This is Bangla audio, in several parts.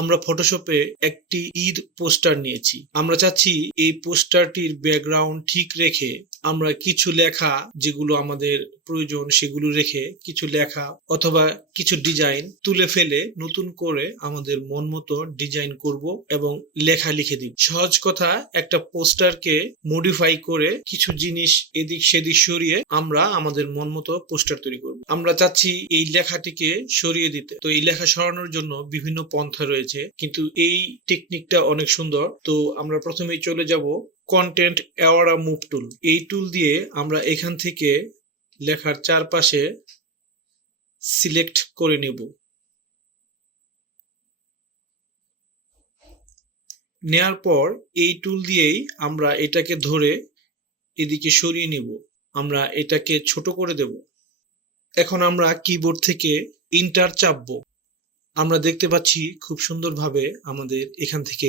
আমরা ফটোশপে একটি ঈদ পোস্টার নিয়েছি। আমরা চাচ্ছি এই পোস্টারটির ব্যাকগ্রাউন্ড ঠিক রেখে আমরা কিছু লেখা যেগুলো আমাদের প্রয়োজন সেগুলো রেখে কিছু লেখা অথবা কিছু ডিজাইন তুলে ফেলে নতুন করে আমাদের মন মতো ডিজাইন করব এবং লেখা লিখে দিব। সহজ কথা, একটা পোস্টারকে মডিফাই করে কিছু জিনিস এদিক সেদিক সরিয়ে আমরা আমাদের মন মতো পোস্টার তৈরি করব। আমরা চাচ্ছি এই লেখাটিকে সরিয়ে দিতে। তো এই লেখা সরানোর জন্য বিভিন্ন পন্থা রয়েছে, কিন্তু এই টেকনিকটা অনেক সুন্দর। তো আমরা প্রথমেই চলে যাব কন্টেন্ট এওয়ারা মুভ টুল। এই টুল দিয়ে আমরা এখান থেকে লেখার চারপাশে সিলেক্ট করে নেব। নেয়ার পর এই টুল দিয়েই আমরা এটাকে ধরে এদিকে সরিয়ে নিব। আমরা এটাকে ছোট করে দেব। এখন আমরা কিবোর্ড থেকে ইন্টার চাপবো। আমরা দেখতে পাচ্ছি খুব সুন্দরভাবে আমাদের এখান থেকে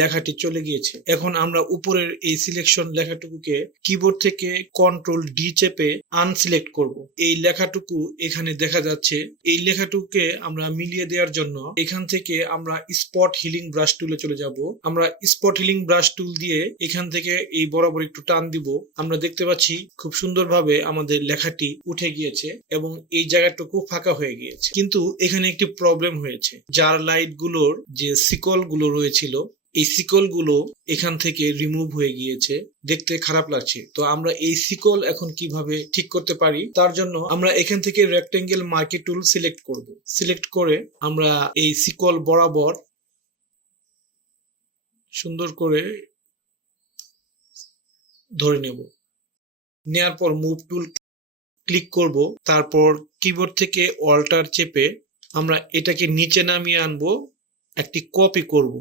লেখাটি চলে গিয়েছে। এখন আমরা উপরের এই সিলেকশন লেখাটুকুকে কিবোর্ড থেকে কন্ট্রোল ডি চেপে আনসিলেক্ট করব। এই লেখাটুকু এখানে দেখা যাচ্ছে। এই লেখাটুকুকে আমরা মিলিয়ে দেওয়ার জন্য এখান থেকে আমরা স্পট হিলিং ব্রাশ টুলে চলে যাব। আমরা স্পট হিলিং ব্রাশ টুল দিয়ে এখান থেকে এই বরাবর একটু টান দিব। আমরা দেখতে পাচ্ছি খুব সুন্দরভাবে আমাদের লেখাটি উঠে গিয়েছে এবং এই জায়গাটুকু ফাঁকা হয়ে গিয়েছে। কিন্তু এখানে একটি প্রবলেম হয়েছে। জার লাইট গুলোর যে শিকল গুলো রয়েছিল, এই শিকল গুলো এখান থেকে রিমুভ হয়ে গিয়েছে, দেখতে খারাপ লাগছে। তো আমরা এই শিকল এখন কিভাবে ঠিক করতে পারি, তার জন্য আমরা এখান থেকে রেক্টেঙ্গেল মার্কি টুল সিলেক্ট করব। সিলেক্ট করে আমরা এই শিকল বরাবর সুন্দর করে ধরে নেব। নেয়ার পর মুভ টুল ক্লিক করব। তারপর কিবোর্ড থেকে অল্টার চেপে আমরা এটাকে নিচে নামিয়ে আনবো, একটি কপি করব।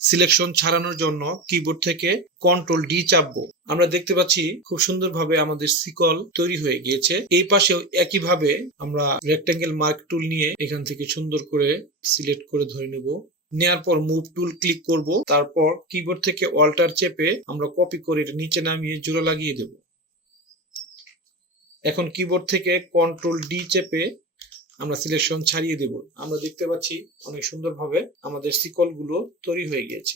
সিলেকশন ছাড়ানোর জন্য কিবোর্ড থেকে কন্ট্রোল ডি চাপবো। আমরা দেখতে পাচ্ছি খুব সুন্দরভাবে আমাদের শিকল তৈরি হয়ে গিয়েছে। এই পাশেও একইভাবে আমরা রেক্টেঙ্গেল মার্ক টুল নিয়ে এখান থেকে সুন্দর করে সিলেক্ট করে ধরে নেব। নেয়ার পর মুভ টুল ক্লিক করব। তারপর কিবোর্ড থেকে অল্টার চেপে আমরা কপি করে নিচে নামিয়ে জোড়া লাগিয়ে দেব। এখন কিবোর্ড থেকে কন্ট্রোল ডি চেপে আমরা সিলেকশন ছাড়িয়ে দেব। আমরা দেখতে পাচ্ছি অনেক সুন্দরভাবে আমাদের শিকল গুলো তৈরি হয়ে গিয়েছে।